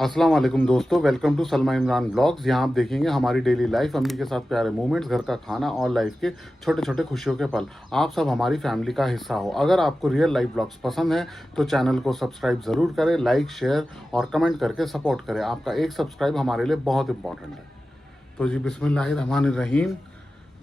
अस्सलाम वालेकुम दोस्तों, welcome to Salma Imran blogs. यहाँ आप देखेंगे हमारी डेली लाइफ, अम्मी के साथ प्यारे मोमेंट्स, घर का खाना और लाइफ के छोटे छोटे खुशियों के पल। आप सब हमारी फैमिली का हिस्सा हो। अगर आपको रियल लाइफ ब्लॉग्स पसंद है तो चैनल को सब्सक्राइब ज़रूर करें, लाइक शेयर और कमेंट करके सपोर्ट करें। आपका एक सब्सक्राइब हमारे लिए बहुत इंपॉर्टेंट है। तो जी बिस्मिल्लाहिर्रहमानिर्रहीम।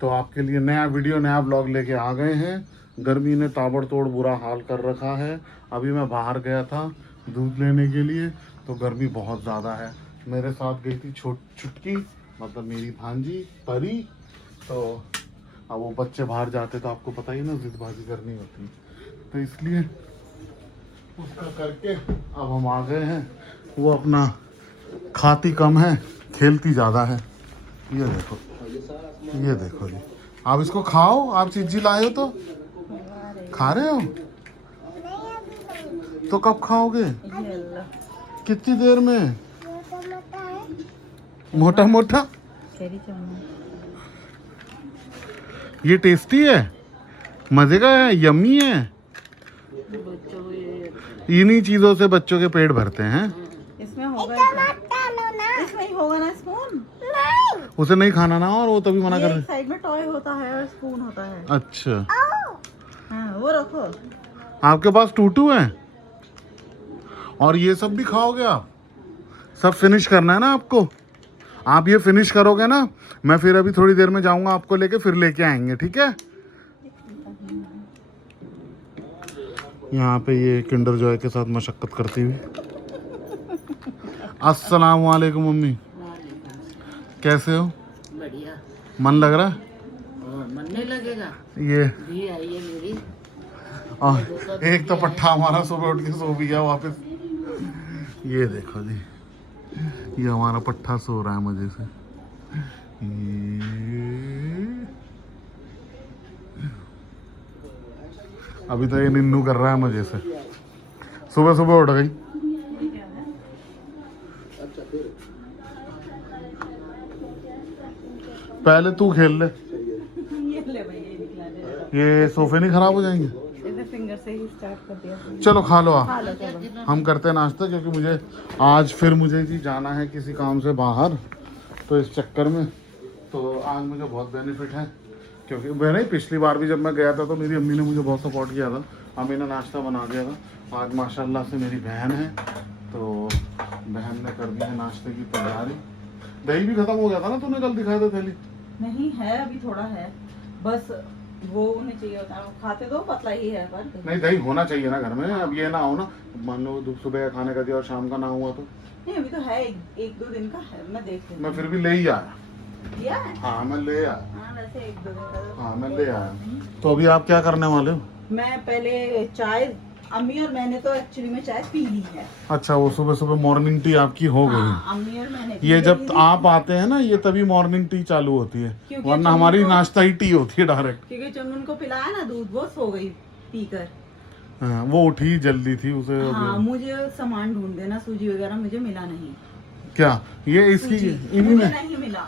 तो आपके लिए नया वीडियो, नया ब्लॉग लेके आ गए हैं। गर्मी ने ताबड़तोड़ बुरा हाल कर रखा है। अभी मैं बाहर गया था दूध लेने के लिए, तो गर्मी बहुत ज़्यादा है। मेरे साथ गई थी छुटकी, मतलब मेरी भांजी परी। तो अब वो बच्चे बाहर जाते तो आपको पता ही ना, जिदबाजी करनी होती, तो इसलिए उसका करके अब हम आ गए हैं। वो अपना खाती कम है, खेलती ज़्यादा है। ये देखो, ये देखो जी। आप इसको खाओ, आप चीज़ी लाए हो तो खा रहे हो, तो कब खाओगे? कितनी देर में? मोटा मोटा ये टेस्टी है, मजे का है, यम्मी है। इन्हीं चीजों से बच्चों के पेट भरते हैं। इसमें होगा ना स्पून? उसे नहीं खाना ना, और वो तभी मना कर रहे। साइड में टॉय होता है और स्पून होता है। अच्छा हाँ, वो रखो। आपके पास टूटू है और ये सब भी खाओगे आप? सब फिनिश करना है ना आपको? आप ये फिनिश करोगे ना, मैं फिर अभी थोड़ी देर में जाऊंगा आपको लेके, फिर लेके आएंगे, ठीक है? यहाँ पे ये किंडर जॉय के साथ मशक्कत करती हुई। अस्सलाम वालेकुम मम्मी, कैसे हो? बढ़िया। मन लग रहा है? मन नहीं लगेगा। ये आई है मेरी। और एक तो पट्ठा हमारा सुबह उठ के सो भी गया वापस। ये देखो जी, ये हमारा पट्ठा सो रहा है मजे से। अभी तो ये निन्नू कर रहा है मजे से, सुबह सुबह उठ गई। पहले तू खेल ले, ये सोफे नहीं खराब हो जाएंगे? फिंगर से ही स्टार्ट कर दिया। चलो खा लो आप, हम करते हैं नाश्ता, क्योंकि मुझे आज फिर मुझे जी जाना है किसी काम से बाहर, तो इस चक्कर में तो आज मुझे बहुत बेनिफिट है। क्योंकि मैंने पिछली बार भी जब मैं गया था तो मेरी अम्मी ने मुझे बहुत सपोर्ट किया था, अम्मी ने नाश्ता बना दिया था। आज माशाल्लाह से मेरी बहन है, तो बहन ने कर दी है नाश्ते की तैयारी। दही भी खत्म हो गया था ना, तूने कल दिखाया था थैली? नहीं है, अभी थोड़ा है बस। वो उन्हें चाहिए होता है, वो खाते तो पतला ही है पर नहीं, दही होना चाहिए ना घर में। अब ये ना हो ना, मान लो सुबह खाने का दिया और शाम का ना हुआ तो। नहीं, अभी तो है, एक दो दिन का है। मैं देख मैं फिर भी ले ही आया। लिया है? हाँ मैं ले आया। हाँ, वैसे एक दो दिन का। हाँ मैं ले आया। तो अभी आप क्या करने वाले हो? मैं पहले चाय, अम्मी और मैंने तो एक्चुअली में चाय पी ली है। अच्छा, वो सुबह सुबह मॉर्निंग टी आपकी हो गई? हाँ, अम्मी और मैंने ये जब आप आते हैं ना, ये तभी मॉर्निंग टी चालू होती है, वरना हमारी नाश्ता ही टी होती है डायरेक्ट। क्योंकि चुनमुन को पिलाया ना दूध, वो सो गई पीकर। हाँ, वो उठी जल्दी थी उसे। हाँ, मुझे सामान ढूंढ देना, सूजी वगैरह मुझे मिला नहीं। क्या ये इसकी इन्हीं में नहीं मिला?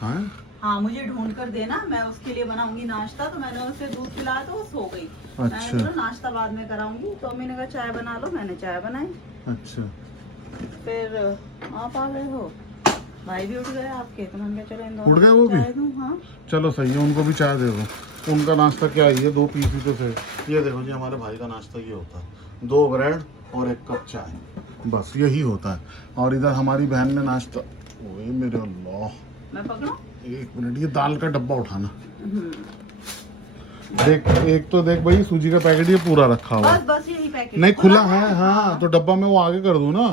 हाँ हाँ, मुझे ढूंढ कर देना, मैं उसके लिए बनाऊंगी नाश्ता। तो मैंने उसे दूध पिलाया तो वो सो गई। अच्छा। मैंने बोला नाश्ता बाद में कराऊंगी, तो अम्मी ने कहा चाय बना लो, मैंने चाय बनाई। अच्छा, फिर आप आ गए हो, भाई भी उठ गए आपके, तो मैंने कहा चलो इन दोनों उठ गए वो भी? चाय दूं। हाँ चलो सही है, उनको भी चाय दे दो। उनका नाश्ता क्या है, ये 2 पीस ही तो से। ये देखो जी, हमारे भाई का नाश्ता ये होता है, 2 ब्रेड और 1 कप चाय, बस यही होता है। और इधर हमारी बहन ने नाश्ता, ओए मेरे अल्लाह, मैं पकड़ूं? 1 मिनट, ये दाल का डब्बा उठाना। देख, एक तो देख भाई, सूजी का पैकेट ये पूरा रखा हुआ है। बस यही पैकेट नहीं खुला है। हाँ, तो डब्बा में वो आगे कर दूं ना?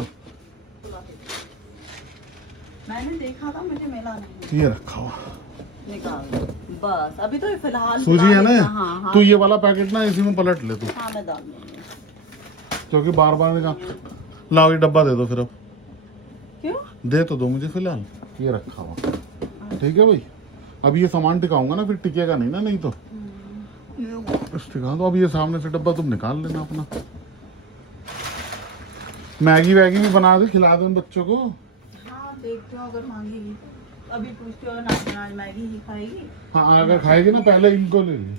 मैंने देखा था, मुझे मिला नहीं। ये रखा हुआ निकाल दो बस, अभी तो फिलहाल सूजी है ना। हाँ, हाँ, तो ये वाला पैकेट ना इसी में पलट ले तू, हाँ, मैं डाल दूंगी। क्योंकि बार बार निकाल। लाओ ये डब्बा दे दो फिर। अब क्यों? दे तो दो मुझे फिलहाल, ये रखा हुआ। ठीक है भाई, अब ये सामान टिकाऊंगा ना, फिर टिकेगा नहीं ना, नहीं तो ये वापस टिका दो। अब ये सामने से डब्बा तुम निकाल लेना अपना। मैगी वैगी भी बना दे, खिला दो बच्चों को। हाँ, देखते हो अगर मांगेगी तो। अभी पूछते हो ना, आज मैगी ही खाएगी? हाँ, अगर खाएगी ना, पहले इनको ले ली।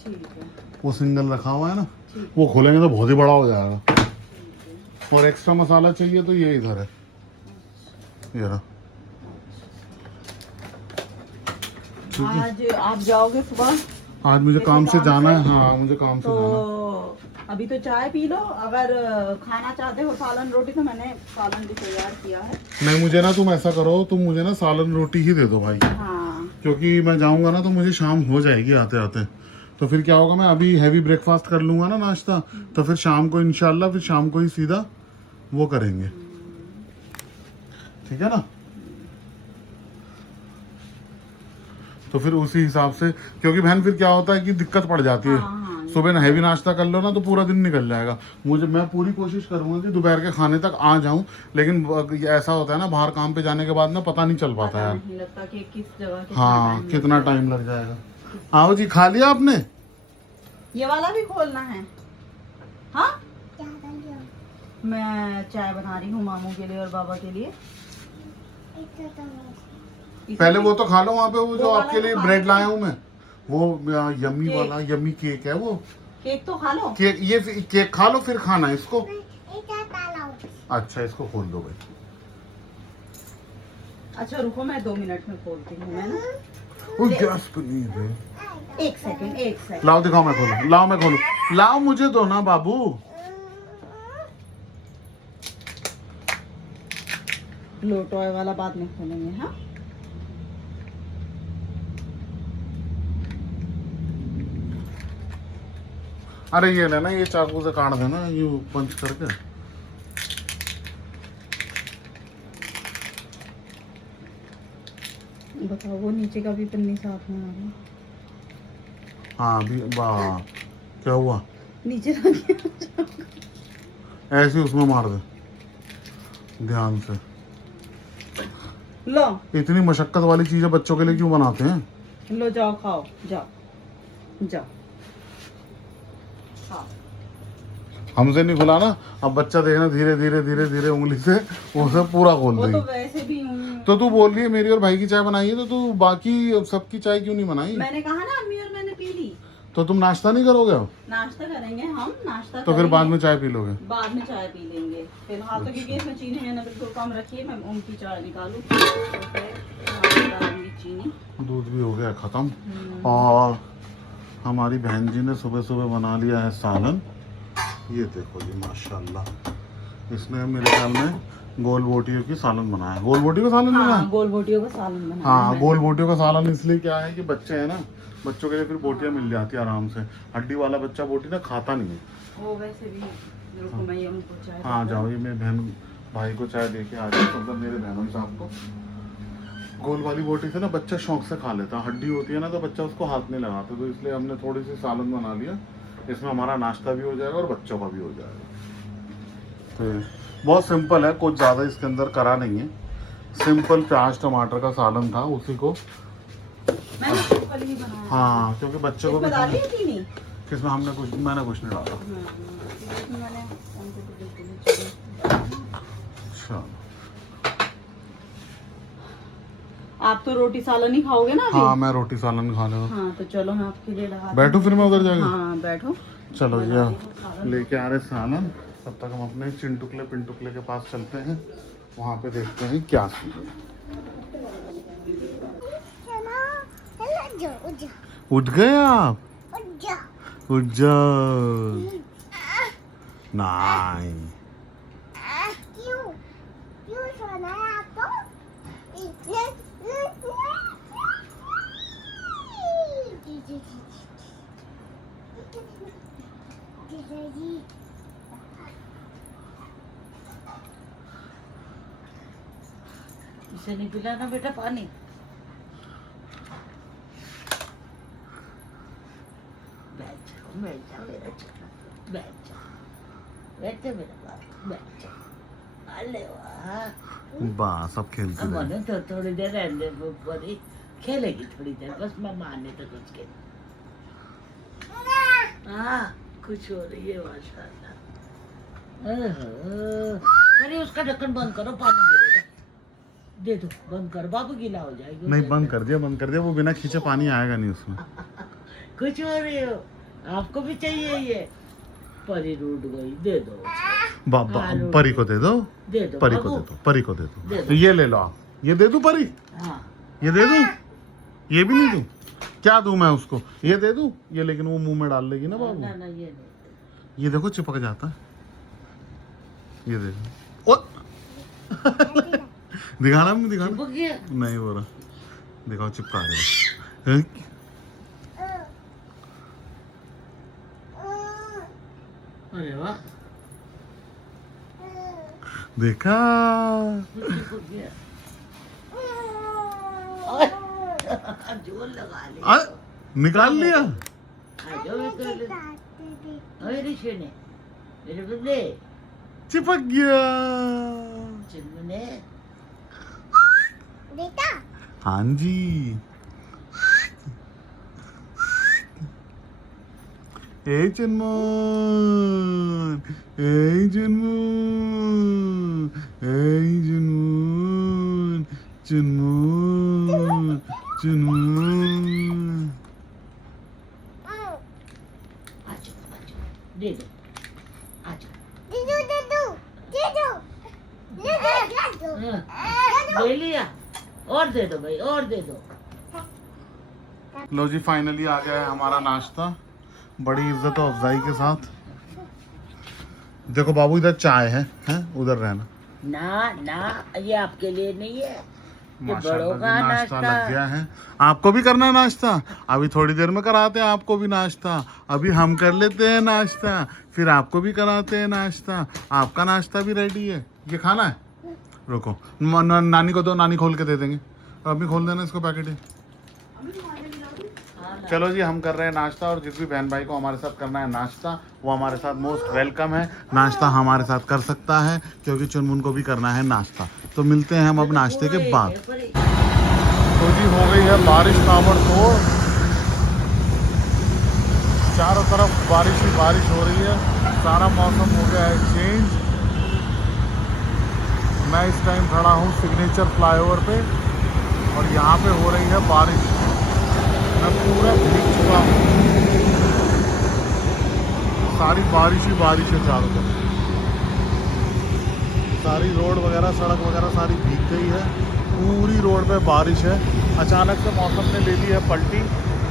ठीक है। वो सिंगल रखा हुआ है ना, वो खोलेंगे तो बहुत ही बड़ा हो जाएगा। और एक्स्ट्रा मसाला चाहिए तो ये इधर है। ये रहा। ठीक है, आज आप जाओगे सुबह आज मुझे जैसे काम से काम जाना से? है। हाँ मुझे काम से तो जाना अभी तो चाय पी लो। अगर खाना चाहते हो सालन रोटी तो मैंने सालन भी तैयार किया है। है। नहीं मुझे ना तुम ऐसा करो, तुम मुझे ना सालन रोटी ही दे दो भाई, हाँ क्योंकि मैं जाऊंगा ना तो मुझे शाम हो जाएगी आते आते। तो फिर क्या होगा, मैं अभी हैवी ब्रेकफास्ट कर लूंगा ना, नाश्ता, तो फिर शाम को इंशाल्लाह फिर शाम को ही सीधा वो करेंगे। ठीक है ना, तो फिर उसी हिसाब से, क्योंकि बहन फिर क्या होता है कि दिक्कत पड़ जाती है। हाँ, हाँ, सुबह ना हैवी नाश्ता कर लो ना तो पूरा दिन निकल जाएगा। मैं पूरी कोशिश करूंगा कि दोपहर के खाने तक आ जाऊं, लेकिन ऐसा होता है ना बाहर काम पे जाने के बाद ना पता नहीं चल पाता पता यार। नहीं लगता कि किस जगह कितना हाँ time कितना लगता है। टाइम लग जाएगा। आओ जी, खा लिया आपने? ये वाला भी खोलना है। हाँ मैं चाय बना रही हूँ मामू के लिए और बाबा के लिए। पहले वो तो खा लो वहाँ पे, वो जो वो वाला आपके लिए तो खा ब्रेड लो। लाया हूँ मैं, वो यम्मी केक। वाला यम्मी केक है वो। केक तो खा लो। केक, ये केक खा लो फिर खाना है इसको। अच्छा इसको खोल दो भाई। अच्छा रुको मैं 2 मिनट में खोलती हूँ मैं ना। वो गैस पे नहीं है। एक सेकंड। लाओ दिखाओ, मैं खोलूं, लाओ मैं खोलूं, लाओ मुझे दो ना बाबू। लो टॉय वाला बाद में खोलेंगे। हाँ अरे ये लेना, ये चाकू से काट देना, यू पंच करके। बताओ वो नीचे का भी पन्नी साफ में आ रहा है। हाँ अभी वाह, क्या हुआ? नीचे रख दिया। ऐसे ही उसमें मार दे ध्यान से। लो इतनी मशक्कत वाली चीजें बच्चों के लिए क्यों बनाते हैं? लो जाओ खाओ, जाओ खाओ। हमसे नहीं खुलाना। अब बच्चा देखना धीरे धीरे धीरे धीरे उंगली से वो सब पूरा खोल वो तो देगी। वैसे भी तो तू बोल रही है मेरी और भाई की चाय बनाई है, तो तू बाकी सबकी चाय क्यों नहीं बनाई? मैंने कहा ना अम्मी और मैंने पी ली। तो तुम नाश्ता नहीं करोगे अब? नाश्ता करेंगे हम, नाश्ता तो फिर करेंगे, बाद में चाय पी लोगे? बाद में चाय पी लेंगे। फिलहाल तो क्योंकि इसमें चीनी है ना बिल्कुल कम रखिए, मैं उनकी चाय निकालूं तो फिर डालूंगी चीनी। दूध भी हो गया ख़त्म। और हमारी बहन जी ने सुबह सुबह बना लिया है सालन। ये देखो जी माशाल्लाह, इसने मेरे ख्याल में गोल बोटियों की सालन बनाया है। गोल बोटियों का सालन बनाया हाँ है? गोल बोटियों का सालन बनाया हाँ है गोल बोटियों का सालन इसलिए क्या है कि बच्चे हैं ना, बच्चों के लिए फिर बोटियाँ मिल जाती है आराम से। हड्डी वाला बच्चा बोटी ना खाता नहीं है। वो वैसे भी रुको मैं ये उनको चाय हाँ जाओ, ये मेरे बहन भाई को चाय दे के आ जाओ, मतलब मेरे बहनों साहब को। गोल वाली बोटी से ना बच्चा शौक से खा लेता, हड्डी होती है ना तो बच्चा उसको हाथ नहीं लगाता, तो इसलिए हमने थोड़ी सी सालन बना लिया। इसमें हमारा नाश्ता भी हो जाएगा और बच्चों का भी हो जाएगा। तो बहुत सिंपल है, कुछ ज़्यादा इसके अंदर करा नहीं है। सिंपल प्याज टमाटर का सालन था, उसी को। मैंने सिंपल ही बनाया। हाँ क्योंकि बच्चे को भी इसमें डाली है चीनी? किसमें मैंने कुछ नहीं डाला। इसमें मैंने उनको तो बिल्कुल ही चीनी। अच्छा आप तो रोटी सालन ही खाओगे ना अभी? हाँ मैं रोटी सालन खा लूँगा। हाँ तो चलो मैं आपके लिए लगा बैठो फिर मैं उधर जाके। हाँ बैठो। चलो जी बना दी हूँ सालन। लेके आ रहे सालन। तब तक हम अपने चिंटुकले पिंटुकले के पास चलते हैं, वहाँ पे देखते हैं क्या सीन है। उठ गए आप? उठ जाओ। नहीं इसे नहीं पिलाना बेटा पानी। बैठ जाओ मेरा छोटा, बैठ जाओ मेरा बाप, बैठ जाओ। अरे वाह, बस अब खेलते अब रहे। मने तो थोड़ी देर रहने दो, बड़ी खेलेगी थोड़ी देर, बस मैं मारने तक उसके। हाँ खुश हो रही है माशाल्लाह। अरे उसका ढक्कन बंद करो, पानी गिरेगा। दे दो, बंद कर बाबू, गीला हो जाएगी। नहीं बंद कर दिया, वो बिना खींचे पानी आएगा नहीं उसमें। खुश हो रही हो? आपको भी चाहिए ये? परी रूठ गई, दे दो। बाबा आलू परी को दे दो, दे दो परी को बाबू। दे दो, परी को दे दे दो। दो। ये ले लो आप, ये दे दूं परी, हाँ ये दे दूं, ये भी नहीं दूं, क्या दूं मैं उसको, ये दे दूं, ये लेकिन वो मुंह में डाल लेगी ना बाबू। ना ये नहीं। ये देखो चिपक जाता है, ये देखो ओ दिखाना नहीं, दिखाना चिपक गया। नहीं हो रहा, दिखाओ चिपका दे। अरे वाह देखा, चिपक गया। जोर लगा ले। निकाल लिया। आ जाओ निकाल ले। अरे शेने मेरे बदले चिपक गया। चिमने हाँ जी, ए चुनमुन, ए चुनमुन, ए चुनमुन, चुनमुन, चुनमुन। आ जाओ दे दो। आ जाओ ले लिया। और दे दो भाई, और दे दो। लो जी, फाइनली आ गया है हमारा नाश्ता बड़ी इज्जत और अफजाई के साथ। देखो बाबू, इधर चाय है, उधर रहना। ना ना ये आपके लिए नहीं है, ये माशाल्लाह बड़ों जी, का नाश्ता नाश्ता। लग गया है। आपको भी करना है नाश्ता? अभी थोड़ी देर में कराते हैं आपको भी नाश्ता। अभी हम कर लेते हैं नाश्ता, फिर आपको भी कराते हैं नाश्ता। आपका नाश्ता भी रेडी है। ये खाना है? रुको, नानी को दो, नानी खोल के दे देंगे। अभी खोल देना इसको पैकेट ही। चलो जी, हम कर रहे हैं नाश्ता, और जिस भी बहन भाई को हमारे साथ करना है नाश्ता, वो हमारे साथ मोस्ट वेलकम है। नाश्ता हमारे साथ कर सकता है, क्योंकि चुनमुन को भी करना है नाश्ता। तो मिलते हैं हम अब नाश्ते के बाद। तो जी, हो गई है बारिश ताबड़तोड़, चारों तरफ बारिश ही बारिश हो रही है, सारा मौसम हो गया है चेंज। मैं इस टाइम खड़ा हूँ सिग्नेचर फ्लाईओवर पे, और यहाँ पे हो रही है बारिश। मैं पूरा भीग चुका हूँ, सारी बारिश ही बारिश है चारों तरफ। सारी रोड वगैरह, सड़क वगैरह सारी भीग गई है, पूरी रोड पे बारिश है। अचानक से मौसम ने ले ली है पलटी,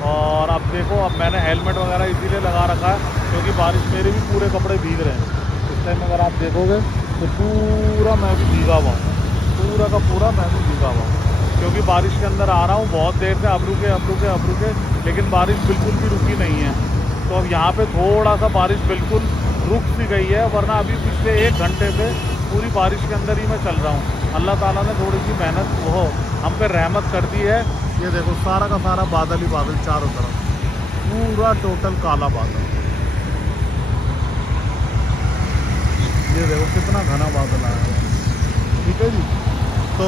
और अब देखो, अब मैंने हेलमेट वगैरह इसीलिए लगा रखा है क्योंकि बारिश, मेरे भी पूरे कपड़े भीग रहे हैं। इस टाइम अगर आप देखोगे तो पूरा मैं भी भीगा हुआ हूँ, पूरा का पूरा मैं भी भीगा हुआ हूँ, क्योंकि बारिश के अंदर आ रहा हूँ बहुत देर से। अब रुके, लेकिन बारिश बिल्कुल भी रुकी नहीं है। तो अब यहाँ पे थोड़ा सा बारिश बिल्कुल रुक सी गई है, वरना अभी पिछले 1 घंटे से पूरी बारिश के अंदर ही मैं चल रहा हूँ। अल्लाह ताला ने थोड़ी सी मेहनत वो हम पे रहमत कर दी है। ये देखो, सारा का सारा बादल ही बादल, चारों तरफ पूरा टोटल काला बादल। ये देखो कितना घना बादल आया है। ठीक है जी, तो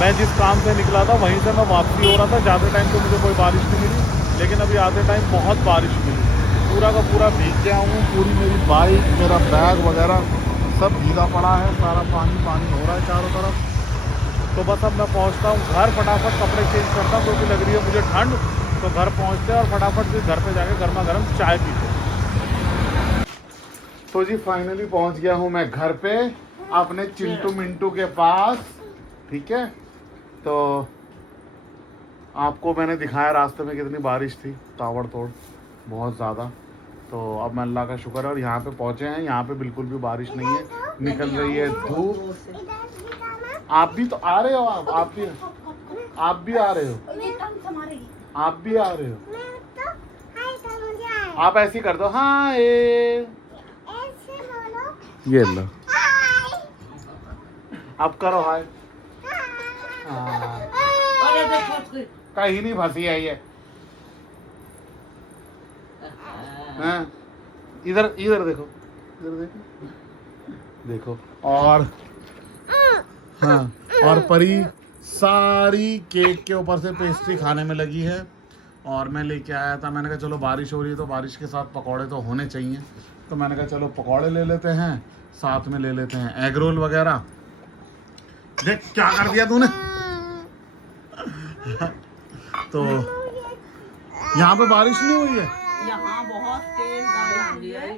मैं जिस काम से निकला था वहीं से मैं वापसी हो रहा था। ज़्यादा टाइम तो मुझे कोई बारिश नहीं मिली, लेकिन अभी आते टाइम बहुत बारिश मिली। पूरा का पूरा भीग गया हूँ, पूरी मेरी बाइक, मेरा बैग वगैरह सब भीगा पड़ा है, सारा पानी पानी हो रहा है चारों तरफ। तो बस अब मैं पहुँचता हूँ घर, फटाफट कपड़े चेंज करता हूँ क्योंकि लग रही है मुझे ठंड। तो घर पहुँचते हैं और फटाफट से घर पे जाके गर्मा गर्म चाय पीते। तो जी, फाइनली पहुँच गया हूँ मैं घर पे, अपने चिंटू मिंटू के पास। ठीक है, तो आपको मैंने दिखाया रास्ते में कितनी बारिश थी, ताबड़तोड़ बहुत ज़्यादा। तो अब मैं अल्लाह का शुक्र है, और यहाँ पे पहुँचे हैं, यहाँ पे बिल्कुल भी बारिश नहीं है, निकल रही है धूप। आप भी तो आ रहे हो, आप भी आ रहे हो, आप भी आ रहे हो। आप ऐसे ही कर दो, हाँ ये लो, अब करो हाय। कहीं नहीं फंसी है ये। हाँ, इधर इधर देखो, इधर देखो। और हाँ, और परी सारी केक के ऊपर से पेस्ट्री खाने में लगी है। और मैं लेके आया था, मैंने कहा चलो बारिश हो रही है तो बारिश के साथ पकौड़े तो होने चाहिए। तो मैंने कहा चलो पकौड़े ले लेते हैं, साथ में ले लेते हैं एग रोल वगैरह। देख क्या कर दिया तूने। तो यहाँ पे बारिश नहीं हुई है, यहाँ बहुत तेज बारिश हुई है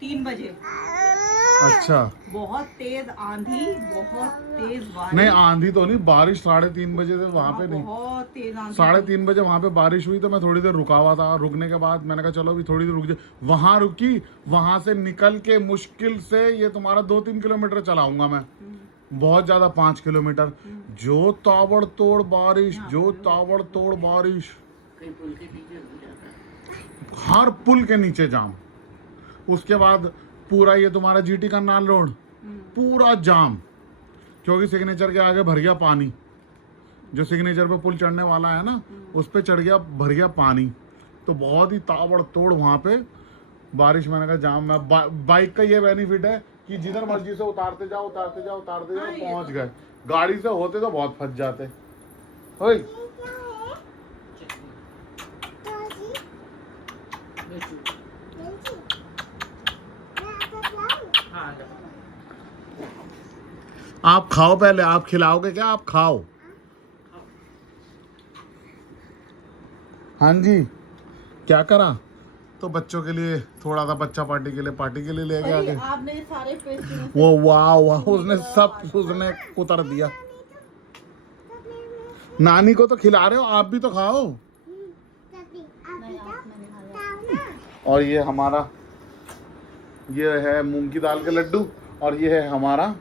3 बजे। अच्छा बहुत तेज आंधी, बहुत तेज बारिश। नहीं आंधी तो नहीं, बारिश 3:30 बजे से वहां पे नहीं, बहुत तेज आंधी। 3:30 बजे वहां पे बारिश हुई तो मैं थोड़ी देर रुका हुआ था। रुकने के बाद मैंने कहा चलो अभी थोड़ी देर रुक जाए, वहां रुकी, वहां से निकल के मुश्किल से ये तुम्हारा 2-3 किलोमीटर चलाऊंगा मैं, बहुत ज्यादा 5 किलोमीटर। जो ताबड़तोड़ बारिश, जो ताबड़तोड़ बारिश, कहीं पुल के नीचे हो जाता है। हर पुल के नीचे जाम। उसके बाद पूरा ये तुम्हारा जीटी करनाल रोड पूरा जाम, क्योंकि सिग्नेचर के आगे भर गया पानी। जो सिग्नेचर पे पुल चढ़ने वाला है ना, उस पे चढ़ गया, भर गया पानी। तो बहुत ही ताबड़तोड़ वहां पे बारिश। मैंने कहा जाम में बाइक का ये बेनिफिट है कि जिधर मर्जी से उतारते जाओ उतारते जाओ उतारते जाओ, पहुंच गए। गाड़ी से होते तो बहुत फंस जाते। ओए हाँ आप खाओ, पहले आप खिलाओगे क्या? आप खाओ। हाँ जी, क्या करा? तो बच्चों के लिए थोड़ा सा, बच्चा पार्टी के लिए ले गया अरे, आगे। आपने सारे पेस्ट्री वो वाह वाह, उसने सब उसने उतर दिया। नानी को तो खिला रहे हो, आप भी तो खाओ। और ये हमारा, ये है मूंग की दाल के लड्डू, और ये है हमारा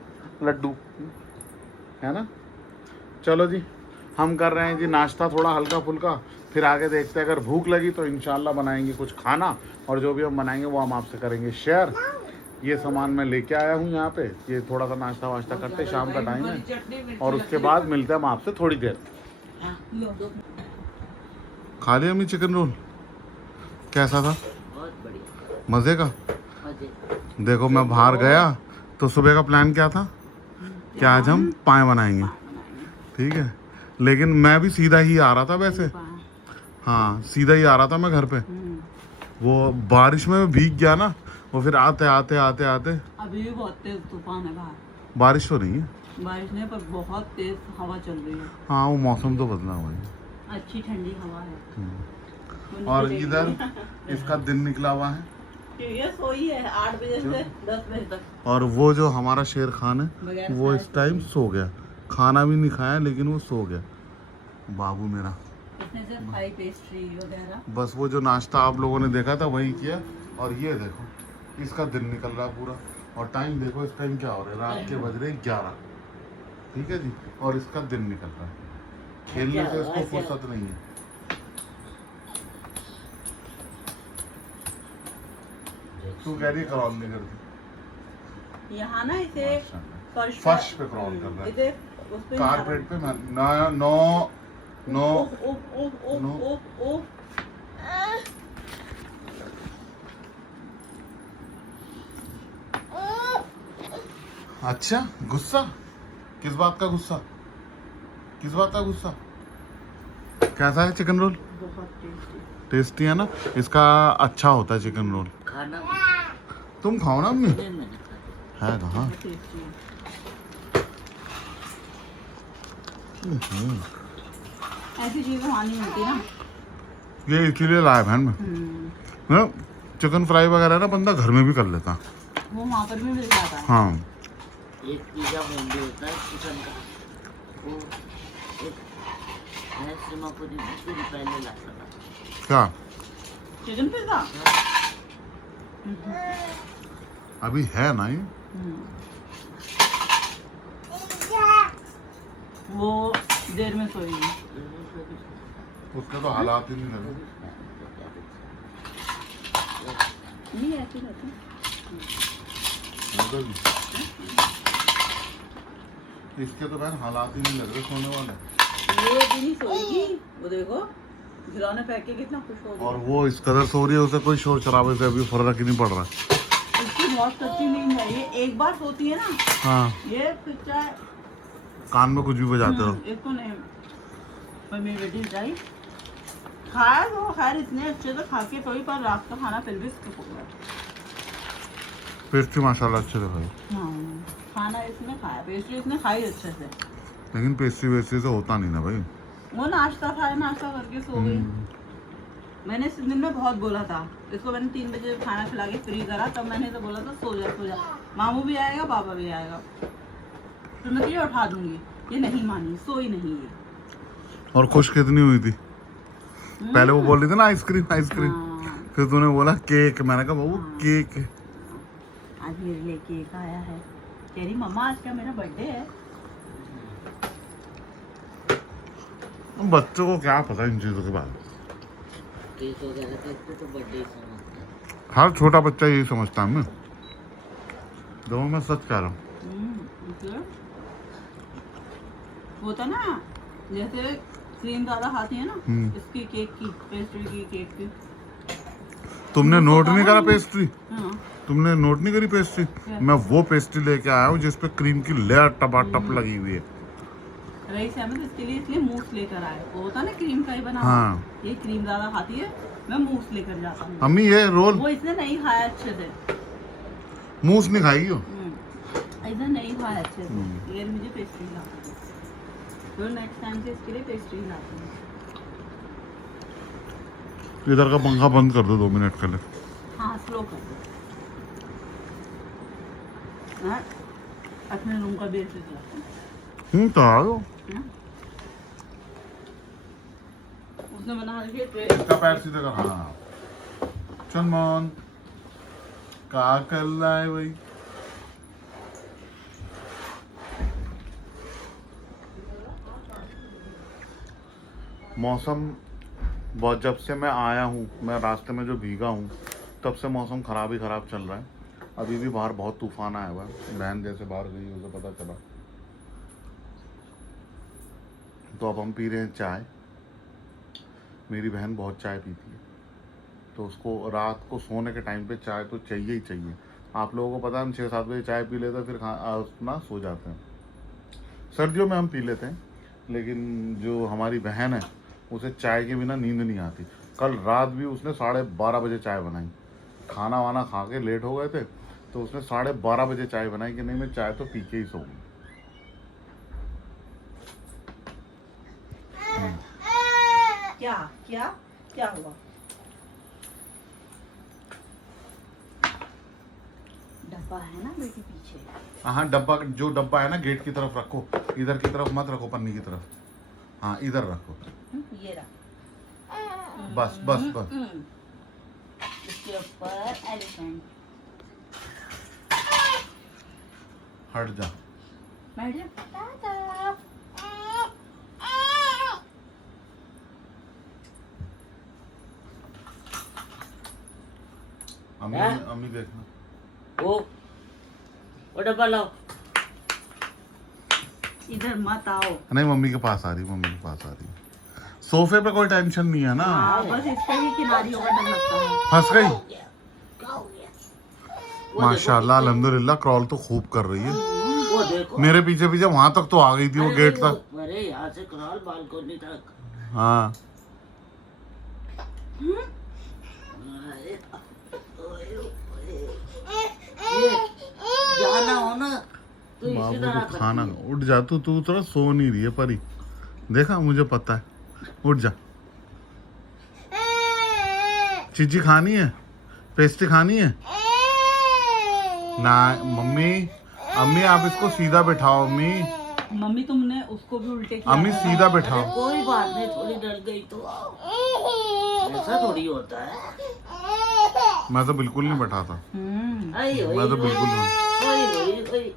लड्डू, है ना। चलो जी, हम कर रहे हैं जी नाश्ता थोड़ा हल्का फुल्का, फिर आगे देखते हैं। अगर भूख लगी तो इंशाल्लाह बनाएंगे कुछ खाना, और जो भी हम बनाएंगे वो हम आपसे करेंगे शेयर। ये सामान मैं लेके आया हूँ यहाँ पे, ये थोड़ा सा नाश्ता वाश्ता करते, शाम का टाइम है, और उसके बाद मिलते हैं हम आपसे थोड़ी देर। खा लिया अम्मी चिकन रोल? कैसा था? बहुत बढ़िया, मज़े का? मजे। देखो मैं बाहर गया तो सुबह का प्लान क्या था कि आज हम पाए बनाएंगे, ठीक है। लेकिन मैं भी सीधा ही आ रहा था वैसे, हाँ सीधा ही आ रहा था मैं घर पे। वो बारिश में मैं भीग गया ना, वो फिर आते आते आते आते। अभी भी बहुत तेज तूफान है बाहर। बारिश तो नहीं है, बारिश नहीं, पर बहुत तेज हवा चल रही है। हाँ वो मौसम तो बदला हुआ है। अच्छी ठंडी हवा है। और इधर इसका दिन निकला हुआ है, ये सोई है 8 बजे से 10 बजे तक। और वो जो हमारा शेर खान है बगैर वो खाए इस टाइम सो गया। खाना भी नहीं खाया लेकिन वो सो गया बाबू मेरा। इसने सिर्फ खाई पेस्ट्री वगैरह। बस वो जो नाश्ता आप लोगों ने देखा था वही किया। और ये देखो इसका दिन निकल रहा पूरा, और टाइम देखो इस टाइम क्या हो रहा है, रात के बज रहे 11, ठीक है जी। और इसका दिन निकल रहा है, खेलने से इसको फुर्सत नहीं है। तू कह रही क्रॉल नहीं करती, यहाँ ना इसे फर्श पे क्रॉल कर रहा है, इसे उस पे कारपेट पे। मैं नो नो नो। अच्छा गुस्सा? किस बात का गुस्सा? किस बात का गुस्सा? कैसा है चिकन रोल? बहुत टेस्टी। टेस्टी है ना, इसका अच्छा होता है चिकन रोल। खाना तुम खाओ ना अम्मी। मैंने खाया। है कहाँ? टेस्टी है। ऐसी चीजें वहाँ नहीं मिलती ना। ये इसीलिए लाया बहन में ना, चिकन फ्राई वगैरह ना बंदा घर में भी कर लेता। वो वहाँ पर भी मिल जाता है। हाँ एक पिज्जा मोंडे होता है चिकन का, वो एक है सीमापुरी में, उससे भी पहले लाता था। क्या चिकन पिज्जा अभी है ना ये? वो देर में सोएगी। उसके तो हालात ही नहीं लगे। नहीं ऐसे रहते हैं। उधर भी। इसके तो बहन हालात ही नहीं लग रहे सोने वाले। ये भी नहीं सोएगी। वो देखो खिलौने फेंक के कितना खुश हो और गई। वो इस कदर सो रही है, उसे कोई शोर शराबे से अभी फर्क ही नहीं पड़ रहा। इसकी बहुत सच्ची नींद है। ये एक बार सोती है ना, हाँ ये फिर चाहे कान में कुछ भी बजाते हो। इसको नहीं। पर मेरी बेटी जाई खाया तो खैर इतने अच्छे से खा के सोई, पर रात का खाना फिर भी इसको पकड़ा। पेस्ट्री माशाल्लाह अच्छे से खाई, हाँ खाना इसने खाया, पेस्ट्री इसने खाई अच्छे से। लेकिन पेस्ट्री वेस्ट्री से होता नहीं ना भाई। वो नाश्ता खाया, नाश्ता करके सो गई। मैंने इस दिन में बहुत बोला था इसको, मैंने 3 बजे खाना खिला के फ्री करा, तब मैंने तो बोला था सो जा सो जा, मामू भी आएगा पापा भी आएगा, तो मैं ये उठा दूंगी, ये नहीं मानी, सोई नहीं ये। और खुश कितनी हुई थी, पहले वो बोल रही थी ना आइसक्रीम आइसक्रीम, हाँ, फिर तूने बोला केक, मैंने कहा बाबू हाँ। केक। आज मेरे लिए केक आया है, कह रही मम्मा आज क्या मेरा बर्थडे है। बच्चों को क्या पता इन चीजों के बारे में, केक वगैरह का तो बर्थडे ही समझते हैं। हर छोटा बच्चा यही समझता है। मैं दो मैं सच कह रहा हूँ। मतलब होता ना, जैसे क्रीम ज्यादा खाती है ना, इसकी केक की, पेस्ट्री की, केक की। तुमने नोट नहीं करा पेस्ट्री, हाँ, तुमने नोट नहीं करी पेस्ट्री, मैं वो पेस्ट्री लेके आया हूँ जिसपे क्रीम की लेयर टपाटप लगी हुई है। रईस अहमद इसके लिए इसलिए मूस लेकर आए, वो होता ना क्रीम का ही बना हुआ। हाँ। ये क्रीम ज्यादा खाती है, मैं मूस लेकर जाता हूँ। अम्मी ये रोल वो इसने नहीं खाया अच्छे से, मूस नहीं खाई हो। इसने नहीं खाया अच्छे से, ये मुझे पेस्ट्री लाती है, तो नेक्स्ट टाइम से इसके लिए पेस्ट्री लाती हूँ। इधर का पंखा बंद कर दो 2 मिनट के लिए। हाँ स्लो कर दो। हाँ, अपने रूम का बेस लाती हूँ। तो आओ। उसने बना रखी है ट्रे। इसका पैर सीधा कर। हाँ चनमोहन क्या कर रहा है भाई। मौसम बहुत, जब से मैं आया हूँ, मैं रास्ते में जो भीगा हूँ तब से मौसम खराब ही खराब चल रहा है। अभी भी बाहर बहुत तूफान आया हुआ है, बहन जैसे बाहर गई उसे पता चला, तो अब हम पी रहे हैं चाय। मेरी बहन बहुत चाय पीती है, तो उसको रात को सोने के टाइम पे चाय तो चाहिए ही चाहिए। आप लोगों को पता है हम 6-7 बजे चाय पी लेते हैं, फिर अपना सो जाते हैं। सर्दियों में हम पी लेते हैं, लेकिन जो हमारी बहन है उसे चाय के बिना नींद नहीं आती। कल रात भी उसने 12:30 बजे चाय बनाई, खाना वाना खा के लेट हो गए थे, तो उसने 12:30 बजे चाय बनाई कि नहीं मैं चाय तो पी के ही सोऊंगी। क्या क्या क्या हुआ? डब्बा है ना बेटी पीछे। हाँ डब्बा, जो डब्बा है ना गेट की तरफ रखो, इधर की तरफ मत रखो, पन्नी की तरफ। हाँ इधर रखो। ये रहा। बस बस बस। इसके ऊपर एलिफेंट। हट जा। बैठ जा। अम्मी हाँ? अम्मी देखना। वो डब्बा लाओ। इधर मत आओ। नहीं मम्मी के पास आ रही, मम्मी के पास आ रही। सोफे पे कोई टेंशन नहीं है ना। हाँ, बस इसका ही किनारी होगा, डर लगता है। फंस गई। क्या हो गया? वो माशाल्लाह अल्हम्दुलिल्लाह, क्रॉल तो खूब कर रही है। देखो, वो देखो। मेरे पीछे पीछे वहां तक तो आ गई थी वो गेट तक। अरे यहाँ से क्रॉल बालकोनी तक। हाँ अरे, ओए, ओए। ये जाना हो ना तो इसी बाबू तरह तो खाना करती है। उठ जा, तू थोड़ा सो नहीं रही है परी, देखा मुझे पता है। उठ जा, चीची खानी है, पेस्ट्री खानी है ना। मम्मी अम्मी आप इसको सीधा बैठाओ। अम्मी मम्मी तुमने उसको भी उल्टे किया। अम्मी सीधा बैठाओ। कोई बात नहीं, थोड़ी डर गई तो ऐसा थोड़ी होता है। मैं तो बिल्कुल नहीं बैठाता, आई होई, मैं तो बिल्कुल नहीं। होई, होई, होई,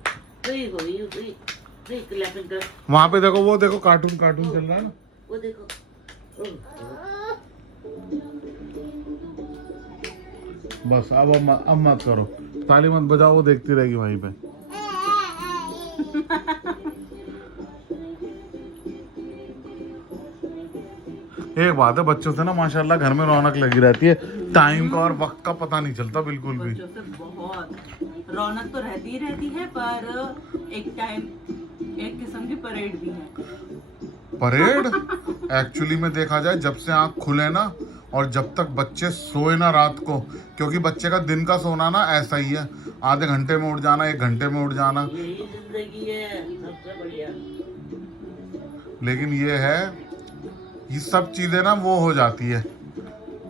होई, होई, होई, होई, क्लैपिंग कर। वहां पे देखो, वो देखो कार्टून कार्टून चल रहा है ना। वो देखो। बस अब मत करो, ताली मत बजाओ, वो देखती रहेगी वहीं पे। एक बात है, बच्चों से ना माशाल्लाह घर में रौनक लगी रहती है, टाइम का और वक्त का पता नहीं चलता बिल्कुल भी। बच्चों से बहुत रौनक तो रहती ही रहती है, पर एक टाइम एक किस्म की परेड भी है। परेड एक्चुअली में देखा जाए, जब से आँख खुले ना और जब तक बच्चे सोए ना रात को, क्योंकि बच्चे का दिन का सोना ना ऐसा ही है, आधे घंटे में उठ जाना, 1 घंटे में उठ जाना। यही जिंदगी है सबसे बढ़िया। लेकिन ये है, ये सब चीज़ें ना वो हो जाती है,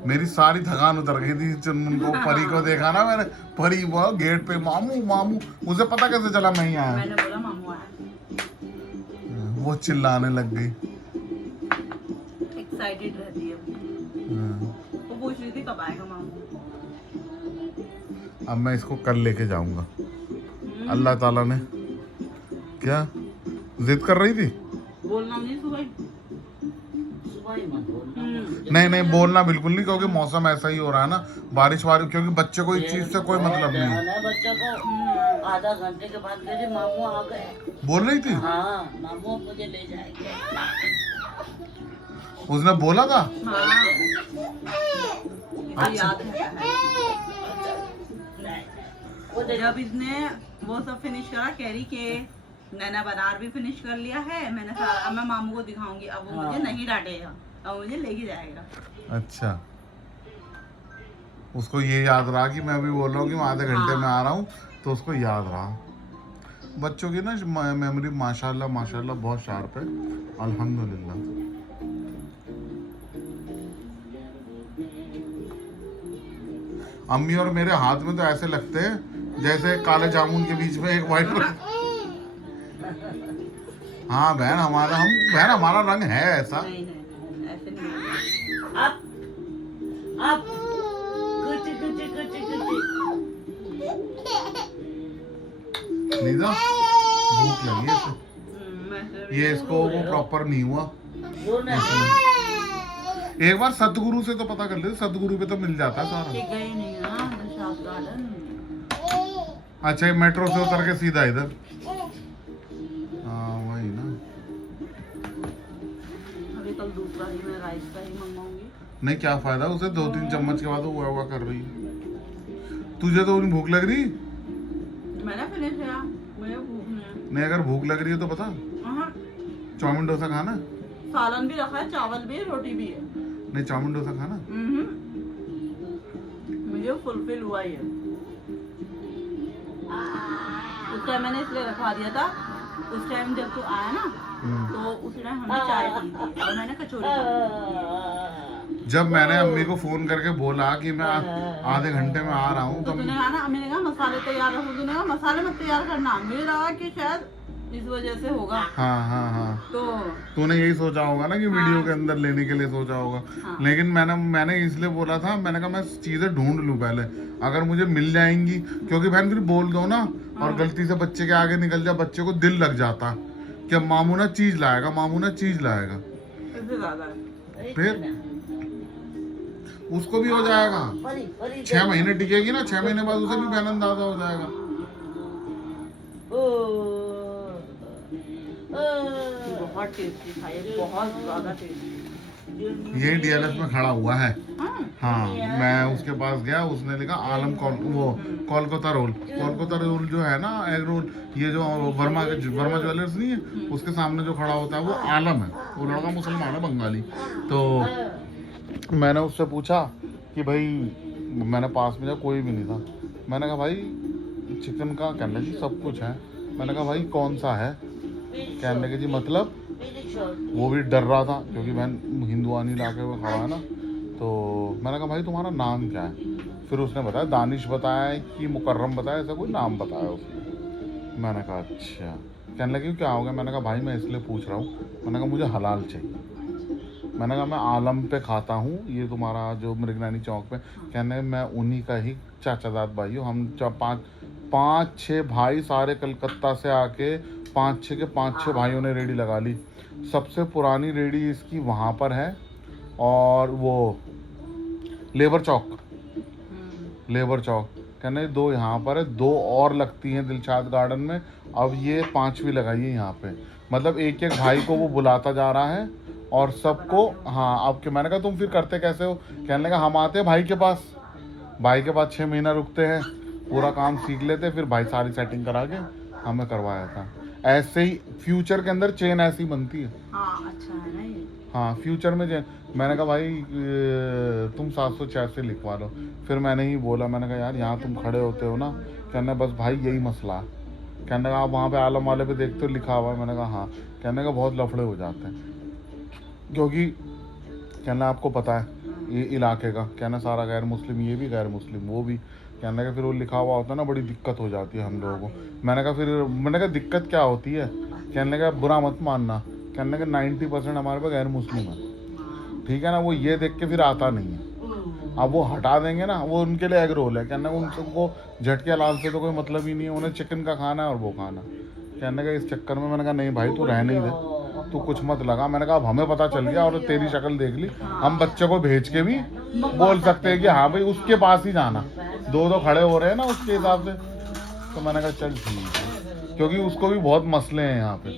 मेरी सारी थकान उतर गई थी चुनमुन को, परी को देखा ना मैंने, परी वो गेट पे मामू मामू, उसे पता कैसे चला मैं ही आया, मैंने बोला मामू आया। वो चिल्लाने लग गई। एक्साइटेड रहती है वो पूछ रही थी कब आएगा मामू। अब मैं इसको कल लेके जाऊंगा। अल्लाह ताला ने क्या जिद कर रही थी? बोलना नहीं सुबह। सुबह ही मत बोलना। नहीं नहीं बोलना बिल्कुल नहीं, क्योंकि मौसम ऐसा ही हो रहा है ना, बारिश वारिश, क्योंकि बच्चे को इस चीज से कोई मतलब नहीं है। है बच्चा को आधा घंटे के बाद कह रही मामू आ गए। बोल रही थी, हाँ मामू अब मुझे ले जाएंगे। उसने बोला था। हाँ मुझे याद है। वो देखो जब इसने वो सब फिनिश करा, कैरी के नैना बनार भी फिनिश कर लिया है मैंने सारा, अब मैं मामू को दिखाऊंगी। अब वो मुझे नहीं डांटेगा, अब मुझे लेके जाएगा। अच्छा, उसको ये याद रहा कि मैं अभी बोल रहा हूँ कि मैं आधे घंटे में आ रहा हूँ, तो उसको याद रहा। बच्चों की ना मेमोरी माशाल्लाह माशाल्लाह बहुत शार्प है, अल्हम्दुलिल्लाह। अम्मी और मेरे हाथ में तो ऐसे लगते हैं जैसे काले जामुन के बीच में एक व्हाइट। हाँ बहन हमारा रंग है ऐसा। नहीं नहीं ऐसे नहीं। अब कुछ नीदा भूख लगी है इसे। मैं तो ये इसको वो प्रॉपर नहीं हुआ। रोना एक बार सतगुरु से तो पता कर ले, सतगुरु पे तो मिल जाता है सारा। ठीक गई नहीं है ना निशात गार्डन। अच्छा ये मेट्रो से उतर के सीधा इधर। हाँ वही ना। अभी कल दूसरा ही मैं राइस का ही मंगवाऊंगी। नहीं क्या फायदा उसे, 2-3 चम्मच के बाद वो हुआ कर रही है। तुझे तो भूख लग रही? मैंने फिनिश किया, मुझे भूख नहीं है। नहीं अगर भूख लग रही है तो बता, हाँ, चाउमीन डोसा खाना? सालन भी रखा है, चावल भी है, रोटी भी है। नहीं चाउमीन डोसा खाना। मुझे फुलफिल हुआ ही है। उस टाइम मैंने इसलिए रखवा दिया था, उस टाइम जब तू आया ना तो उस टाइम हमने चाय पी थी और मैंने कचौरी खाई। जब मैंने अम्मी को फोन करके बोला कि मैं आधे घंटे में आ रहा हूँ तो तूने कहा ना, मैंने कहा मसाले तैयार रखो, तूने कहा मसाले मत तैयार करना, मुझे लगा कि शायद इस वजह से होगा। हाँ तो तूने यही सोचा होगा ना कि वीडियो के अंदर लेने के लिए सोचा होगा। हाँ। लेकिन मैंने इसलिए बोला था, मैंने कहा मैं चीजें ढूंढ लूं पहले, अगर मुझे मिल जाएंगी, क्योंकि बहन फिर बोल दो ना और गलती से बच्चे के आगे निकल जाए, बच्चे को दिल लग जाता कि अब मामू ना चीज लाएगा, मामू ना चीज लाएगा, इससे ज्यादा है। फिर उसको भी हो जाएगा। 6 महीने टिकेगी ना, 6 महीने बाद उसे भी बहन अंदाजा हो जाएगा। बहुत टेस्टी था ये, बहुत ज्यादा टेस्टी। ये डीएलएफ में खड़ा हुआ है। हाँ, हाँ मैं उसके पास गया, उसने लिखा आलम कोलकाता रोल जो है ना, एग रोल, ये जो वर्मा ज्वेलर्स नहीं है उसके सामने जो खड़ा होता है वो आलम है, वो लड़का मुसलमान है बंगाली। तो मैंने उससे पूछा कि भाई, मैंने पास में कोई भी नहीं था, मैंने कहा भाई चिकन का, कहने लगी सब कुछ है। मैंने कहा भाई कौन सा है, कहने लगे जी मतलब, वो भी डर रहा था क्योंकि बहन हिंदुआनी इलाके में खड़ा है ना। तो मैंने कहा भाई तुम्हारा नाम क्या है? फिर उसने बताया, दानिश बताया कि मुकर्रम बताया, ऐसा कोई नाम बताया उसने। मैंने कहा अच्छा। कहने लगे क्या हो गया? मैंने कहा भाई मैं इसलिए पूछ रहा हूँ, मैंने कहा मुझे हलाल चाहिए। मैंने कहा मैं आलम पे खाता हूँ, ये तुम्हारा जो मृगनैनी चौक पे। कहने मैं उन्हीं का ही चाचाजाद भाई हूँ, हम 5-6 भाई सारे कलकत्ता से आके 5-6 के 5-6 भाइयों ने रेडी लगा ली। सबसे पुरानी रेडी इसकी वहाँ पर है, और वो लेबर चौक कहने 2 यहाँ पर है, 2 और लगती हैं दिलशाद गार्डन में, अब ये 5वीं लगाई है यहाँ पे। मतलब एक एक भाई को वो बुलाता जा रहा है और सबको। हाँ अब मैंने कहा तुम फिर करते कैसे हो? कहने लगा हम आते हैं भाई के पास 6 महीना रुकते हैं, पूरा काम सीख लेते, फिर भाई सारी सेटिंग करा के हमें करवाया था। ऐसे ही फ्यूचर के अंदर चेन ऐसी बनती है। हाँ अच्छा है ना ये। हाँ फ्यूचर में चेन। मैंने कहा भाई तुम 786 लिखवा लो। फिर मैंने ही बोला, मैंने कहा यार यहाँ तुम खड़े होते हो ना, कहने बस भाई यही मसला है। कहने का आप वहाँ पे आलम वाले पे देखते हो लिखा हुआ है? मैंने कहा हाँ। कहने का बहुत लफड़े हो जाते हैं, क्योंकि कहना आपको पता है इलाके का, कहना सारा गैर मुस्लिम, ये भी गैर मुस्लिम, वो भी। कहने का फिर वो लिखा हुआ होता है ना, बड़ी दिक्कत हो जाती है हम लोगों को। मैंने कहा दिक्कत क्या होती है? कहने का बुरा मत मानना, कहने का 90% हमारे पास गैर मुस्लिम है, ठीक है ना। वो ये देख के फिर आता नहीं है। अब वो हटा देंगे ना, वो उनके लिए एग रोल है। कहने का उन सबको झटके लाल से तो कोई मतलब ही नहीं है, उन्हें चिकन का खाना है और वो खाना। कहने का इस चक्कर में मैंने कहा नहीं भाई तू रहने ही दे, तू कुछ मत लगा। मैंने कहा अब हमें पता चल गया और तेरी शक्ल देख ली, हम बच्चे को भेज के भी बोल सकते हैं कि हाँ भाई उसके पास ही जाना। दो खड़े हो रहे हैं ना उसके हिसाब से, तो मैंने कहा चल ठीक है, क्योंकि उसको भी बहुत मसले हैं यहाँ पे।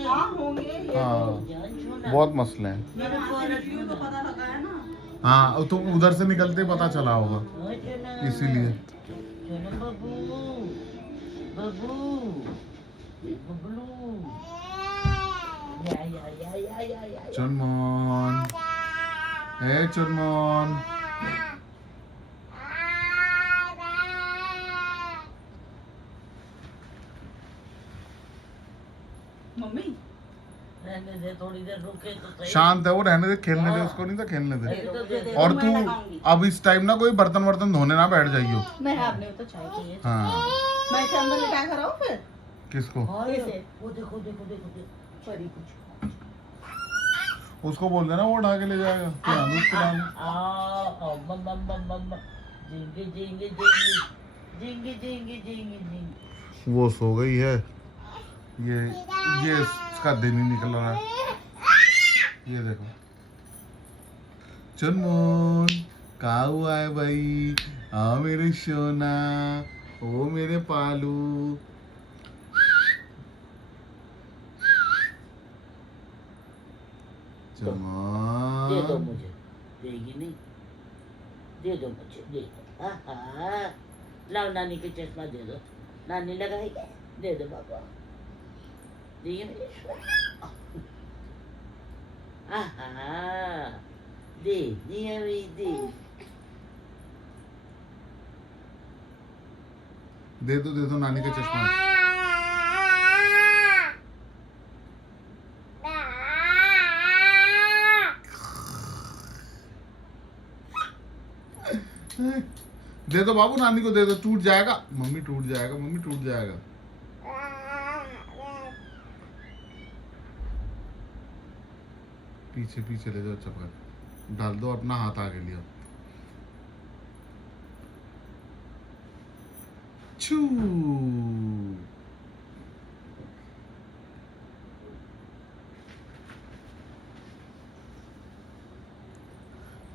हाँ होंगे, हाँ बहुत मसले हैं। मेरे को तो पता लगा है ना। हाँ तो उधर से निकलते ही पता चला होगा, इसीलिए। चुनमोन, ए चुनमोन, मम्मी रहने दे, थोड़ी देर रुके तो सही। शांत है वो, रहने दे, खेलने दे उसको, नहीं तो खेलने दे। तो दे दे, और मैं लगाऊंगी। तू अब इस टाइम ना कोई बर्तन वर्तन धोने ना बैठ जाइयो। मैं आपने तो चाय चाहिए, हाँ मैं इसे अंदर लिटा कर आऊं फिर। किसको? कैसे? वो देखो देखो देखो देखो। परी कुछ उसको बोल देना वो उठा के ले जाएगा, ध्यान दो उसको डालना। जिंगी जिंगी जिंगी जिंगी जिंगी जिंगी जिंगी। वो सो गई है, ये इसका दिन ही निकल रहा है। ये देखो चुनमुन का हुआ है भाई, आओ मेरे सोना, ओ मेरे पालू। दे दो चुनमुन मुझे, देगी नहीं, दे दो मुझे, दे दो। आहा, लाओ नानी के चश्मा दे दो, नानी लगाएगी, दे दो बाबा, देखिए मेरे सोना। आहा, दे दिया भी दे। दे दो नानी का चश्मा। दे दो बाबू, नानी को दे दो, टूट जाएगा मम्मी, टूट जाएगा मम्मी, टूट जाएगा। पीछे पीछे ले जाओ, चपकर डाल दो, अपना हाथ आगे लिया। छू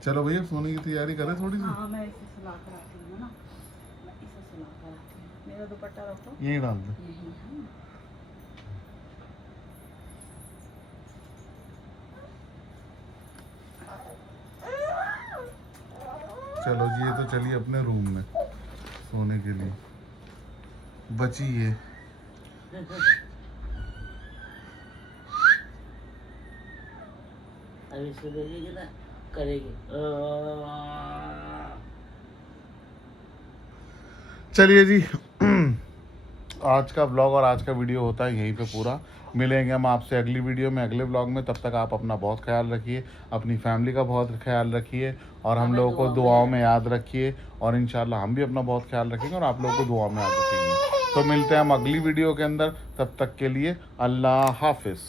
चलो भैया सोने की तैयारी करें थोड़ी सी। हाँ मैं इसे सुला कर आती हूँ ना, मैं इसे सुला कर आती हूँ। मेरा दुपट्टा रखो यही डाल दो। यही है। चलो जी ये तो चलिए अपने रूम में सोने के लिए, बची ये। अभी सुनेगी ना, करेगी। चलिए जी आज का ब्लॉग और आज का वीडियो होता है यहीं पे पूरा। मिलेंगे हम आपसे अगली वीडियो में, अगले ब्लॉग में। तब तक आप अपना बहुत ख्याल रखिए, अपनी फैमिली का बहुत ख्याल रखिए और हम लोगों को दुआओं में याद रखिए। और इंशाल्लाह हम भी अपना बहुत ख्याल रखेंगे और आप लोगों को दुआओं में याद रखेंगे। तो मिलते हैं हम अगली वीडियो के अंदर, तब तक के लिए अल्लाह हाफिज़।